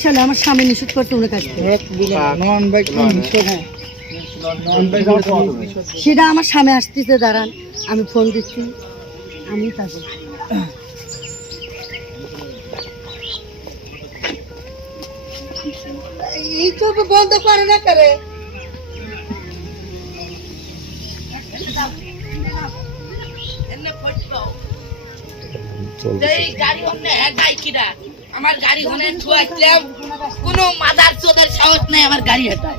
সালে আমার স্বামী নিষেধ করতে ওনার কাছে হ্যাঁ। সেটা আমার স্বামী আসতেছে দাঁড়ান আমি ফোন দিচ্ছি। আমি তারপর এই তো বন্ধ করে না করে এই গাড়ি হনে হেগাই কিরা আমার গাড়ি হনে ঠুয়াইলাম কোনো মাদার চোদের সাহস নেই আমার গাড়ি হেঁটায়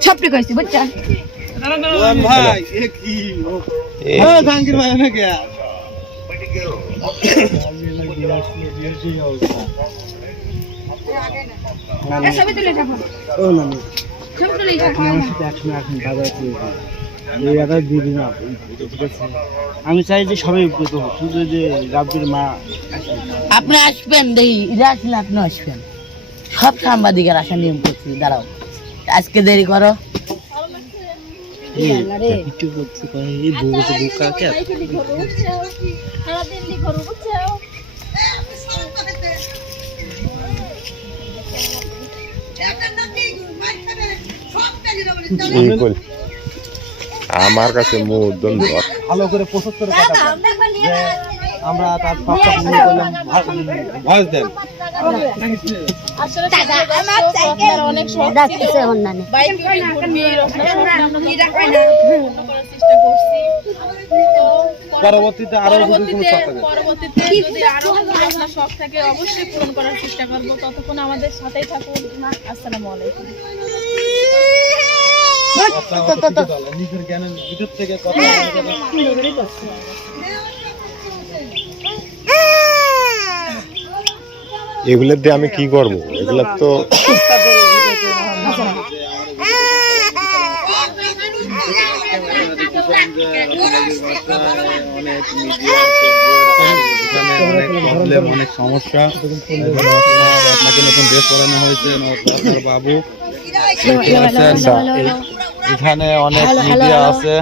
সবটি কইছে বুঝছেন ভাই কি? ভাই না কে? আমি চাই যে সবাই উপকৃত হোক শুধু যে রাব্বির মা আপনি আসবেন দেখি ইরা আসলে আপনি আসবেন সব সাংবাদিকের আসা নিয়ম করছি দাঁড়াও আজকে দেরি করো কিছু করছে আমার কাছে মুদ্দন ভালো করে প্রসেস করে কথা আমরা তার সবটা পূরণ করলাম ভয়েস দেন। পরবর্তীতে আরও যদি কোনো পরবর্তীতে শখ থাকে যদি আরও আপনার শখ থাকে অবশ্যই পূরণ করার চেষ্টা করব। ততক্ষণ আমাদের সাথেই থাকুন। আসসালামু আলাইকুম। নিজের জ্ঞানের ভিতর থেকে কথা এগুলোর দিয়ে আমি কি করব? এগুলো তো অনেক সমস্যা আপনাকে নতুন ড্রেস করানো হয়েছে বাবু। দেখতে পাচ্ছেন, এখানে অনেক মিডিয়া আছে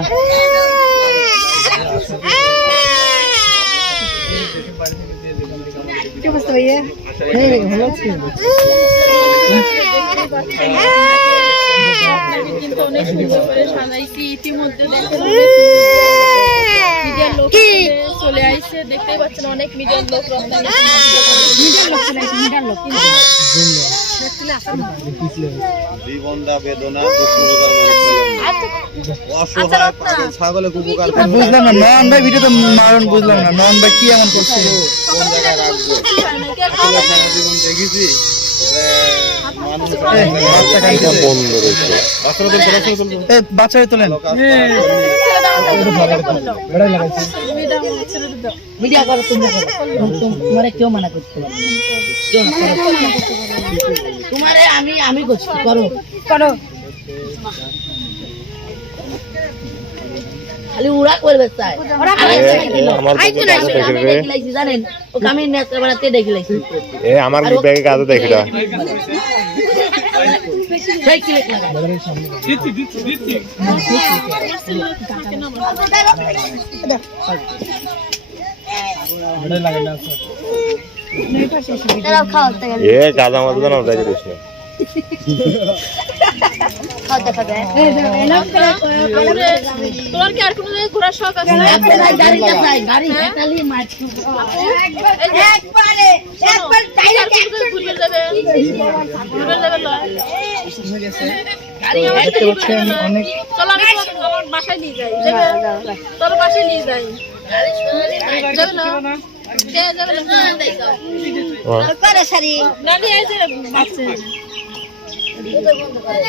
কি অবস্থা ভাইয়া হ্যাঁ ভালো আছি আপনাকে কিন্তু অনেক সুন্দর ইতিমধ্যে চলে আইছে দেখতেই পাচ্ছেন অনেক লোক উপকার করব। বুঝলাম না নন ভাই ভিডিও মারণ বুঝলাম না নন ভাই কি এমন করছে? কোন জায়গায় রাখব। জীবন দেখেছি বাচ্চা তোলেন। মিডিয়া করো তুমি তোমার কেউ মানা করতে। তোমারে আমি আমি করছি। করো। করো। খালি উড়া করবে চাই জানেন? ওকে আমি বেড়াতে আমার ব্যাগে দেখে রা সেই ক্লিক লাগাই খাওয়াতে গেলে তোমার কি আর কোনো জায়গায় ঘোরার শখ আছে আপনারা গাড়িটা চাই গাড়ি হেঁটালি মাছ একবারে একবার ঘুরে যাবে ঘুরে যাবে লয়। গাড়ি দেখতে পাচ্ছি আমি অনেক চলো আমি তোমাকে আমার বাসায় নিয়ে যাই যাবে? তোর বাসায় নিয়ে যাই যাবে না যাবে না করে সারি নানি আইছে বাচ্চা বন্ধ করে।